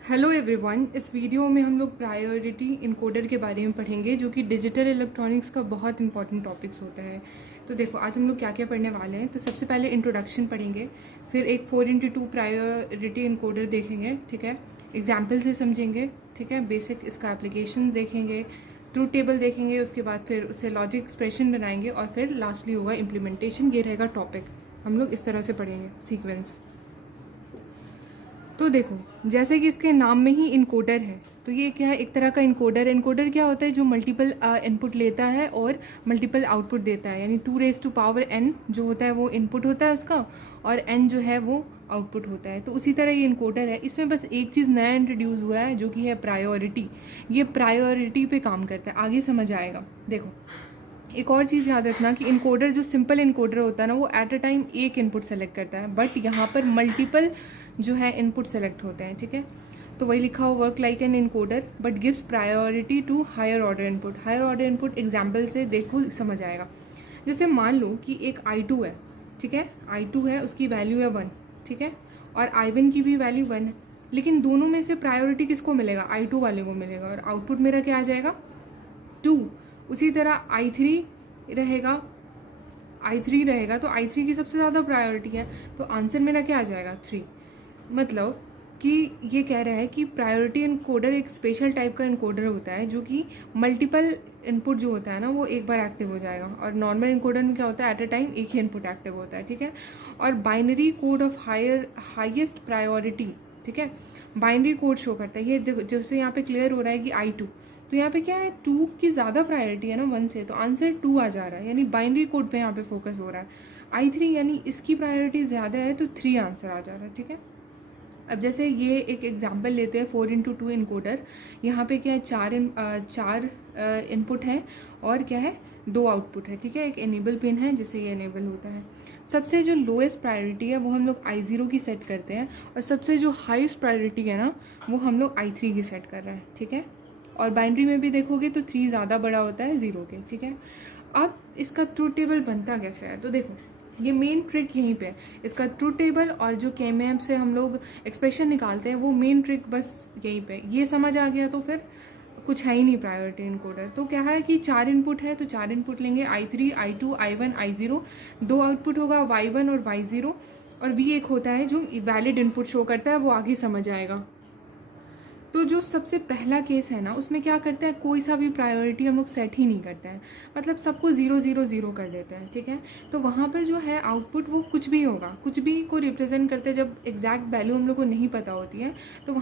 Hello everyone, इस video में हम लोग प्रायोरिटी इनकोडर के बारे में पढ़ेंगे जो कि डिजिटल इलेक्ट्रॉनिक्स का बहुत इंपॉर्टेंट टॉपिक्स होता है। तो देखो आज हम लोग क्या क्या पढ़ने वाले हैं। तो सबसे पहले इंट्रोडक्शन पढ़ेंगे, फिर एक 4x2 प्रायोरिटी इनकोडर देखेंगे, ठीक है, एग्जाम्पल से समझेंगे, ठीक है, बेसिक इसका एप्लीकेशन देखेंगे, ट्रूथ टेबल देखेंगे, उसके बाद फिर उससे लॉजिक एक्सप्रेशन बनाएंगे और फिर लास्टली होगा इम्प्लीमेंटेशन। ये रहेगा टॉपिक, हम लोग इस तरह से पढ़ेंगे सीक्वेंस। तो देखो जैसे कि इसके नाम में ही इनकोडर है, तो ये क्या है, एक तरह का इनकोडर। इनकोडर क्या होता है, जो मल्टीपल इनपुट लेता है और मल्टीपल आउटपुट देता है, यानी 2n जो होता है वो इनपुट होता है उसका, और n जो है वो आउटपुट होता है। तो उसी तरह ये इनकोडर है। इसमें बस एक चीज़ नया इंट्रोड्यूस हुआ है जो कि है प्रायोरिटी। ये प्रायोरिटी पे काम करता है, आगे समझ आएगा। देखो एक और चीज़ याद रखना कि इनकोडर, जो सिंपल इनकोडर होता है ना, वो एट अ टाइम एक इनपुट सेलेक्ट करता है, बट यहाँ पर मल्टीपल जो है इनपुट सेलेक्ट होते हैं, ठीक है। तो वही लिखा हो, work like an encoder but gives priority to higher order input. Higher order input example से देखो समझ आएगा। जैसे मान लो कि एक I2 है, ठीक है, I2 है, उसकी वैल्यू है 1, ठीक है, और I1 की भी वैल्यू 1 है, लेकिन दोनों में से प्रायोरिटी किसको मिलेगा, I2 वाले को मिलेगा, और आउटपुट मेरा क्या आ जाएगा, 2। उसी तरह I3 रहेगा, तो I3 की सबसे ज़्यादा प्रायोरिटी है, तो आंसर मेरा क्या आ जाएगा, 3। मतलब कि ये कह रहा है कि प्रायोरिटी इनकोडर एक स्पेशल टाइप का इनकोडर होता है जो कि मल्टीपल इनपुट जो होता है ना वो एक बार एक्टिव हो जाएगा, और नॉर्मल इनकोडर में क्या होता है, एट अ टाइम एक ही इनपुट एक्टिव होता है, ठीक है। और binary code of highest priority, ठीक है, बाइनरी कोड शो करता है। ये देखो जैसे यहाँ पे क्लियर हो रहा है कि I2, तो यहाँ पे क्या है, 2 की ज़्यादा प्रायोरिटी है ना 1 से, तो आंसर 2 आ जा रहा है, यानी बाइनरी कोड पे यहाँ पे फोकस हो रहा है। I3 यानी इसकी प्रायोरिटी ज़्यादा है, तो 3 आंसर आ जा रहा है, ठीक है। अब जैसे ये एक एग्जांपल लेते हैं, 4x2 इनकोडर। यहाँ पे क्या है, चार इनपुट हैं और क्या है, 2 आउटपुट है, ठीक है। एक एनेबल पिन है जिससे ये एनेबल होता है। सबसे जो लोएस्ट प्रायोरिटी है वो हम लोग I0 की सेट करते हैं, और सबसे जो हाईएस्ट प्रायोरिटी है ना वो हम लोग I3 की सेट कर रहे हैं, ठीक है। और बाइनरी में भी देखोगे तो 3 ज़्यादा बड़ा होता है 0 के, ठीक है। अब इसका ट्रूथ टेबल बनता कैसे है, तो देखो ये मेन ट्रिक यहीं पे है। इसका ट्रूथ टेबल और जो KMM से हम लोग एक्सप्रेशन निकालते हैं वो मेन ट्रिक बस यहीं पे। ये समझ आ गया तो फिर कुछ है ही नहीं प्रायोरिटी इनकोडर। तो क्या है कि 4 इनपुट है, तो 4 इनपुट लेंगे, I3 I2 I1 I0। 2 output होगा, Y1 और Y0, और V एक होता है जो वैलिड इनपुट शो करता है, वो आगे समझ आएगा। तो जो सबसे पहला केस है ना उसमें क्या करते हैं, कोई सा भी प्रायोरिटी हम लोग सेट ही नहीं करते हैं, मतलब सबको 0 0 0 कर देते हैं, ठीक है। तो वहाँ पर जो है आउटपुट वो कुछ भी होगा, कुछ भी को रिप्रेजेंट करते हैं। जब एग्जैक्ट वैल्यू हम लोग को नहीं पता होती है तो वहाँ